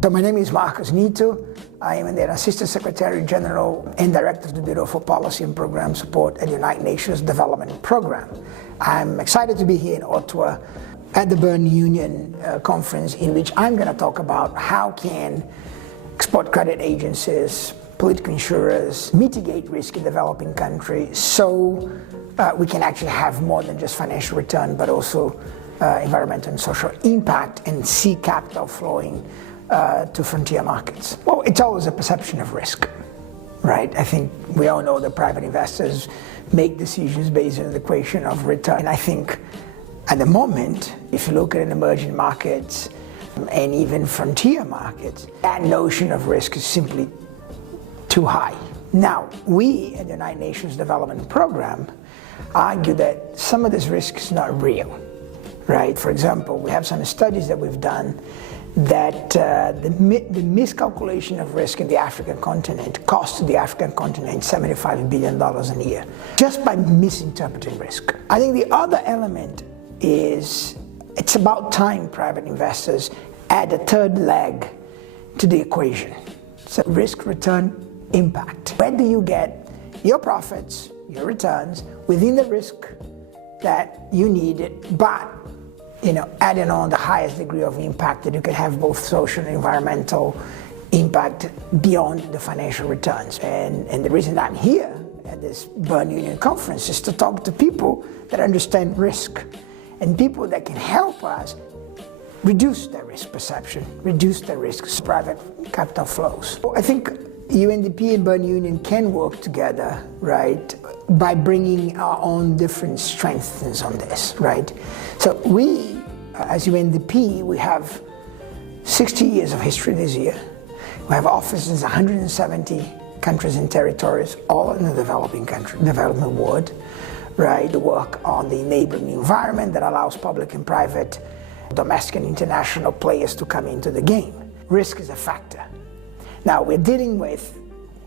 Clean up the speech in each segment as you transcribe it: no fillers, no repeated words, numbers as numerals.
So my name is Athias Neto. I am the Assistant Secretary General and Director of the Bureau for Policy and Program Support at the United Nations Development Program. I'm excited to be here in Ottawa at the Berne Union conference, in which I'm going to talk about how can export credit agencies, political insurers mitigate risk in developing countries so we can actually have more than just financial return, but also environmental and social impact, and see capital flowing to frontier markets. Well, it's always a perception of risk, right? I think we all know that private investors make decisions based on the equation of return. And I think at the moment, if you look at emerging markets and even frontier markets, that notion of risk is simply too high. Now, we at the United Nations Development Program argue that some of this risk is not real, right? For example, we have some studies that we've done that the miscalculation of risk in the African continent costs the African continent $75 billion a year, just by misinterpreting risk. I think the other element is it's about time private investors add a third leg to the equation. So risk, return, impact. Where do you get your profits, your returns, within the risk that you needed, but adding on the highest degree of impact that you can have both social and environmental impact beyond the financial returns. And the reason I'm here at this Berne Union conference is to talk to people that understand risk and people that can help us reduce their risk perception, reduce the risks of private capital flows. I think UNDP and Berne Union can work together, right, by bringing our own different strengths on this, right? So we, as UNDP, we have 60 years of history this year. We have offices in 170 countries and territories, all in the development world, right? We work on the enabling environment that allows public and private, domestic and international players to come into the game. Risk is a factor. Now, we're dealing with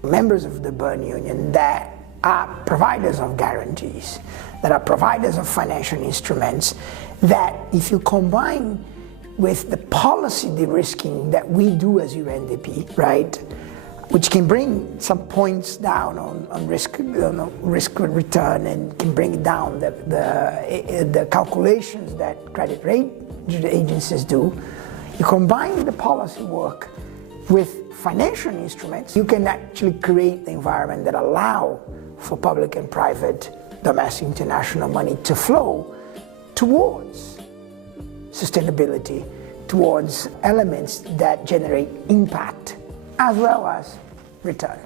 members of the Berne Union that are providers of guarantees, that are providers of financial instruments, that if you combine with the policy de-risking that we do as UNDP, right, which can bring some points down on risk, risk return, and can bring down the calculations that credit rate agencies do, you combine the policy work with financial instruments, you can actually create the environment that allow for public and private, domestic, international money to flow towards sustainability, towards elements that generate impact as well as return.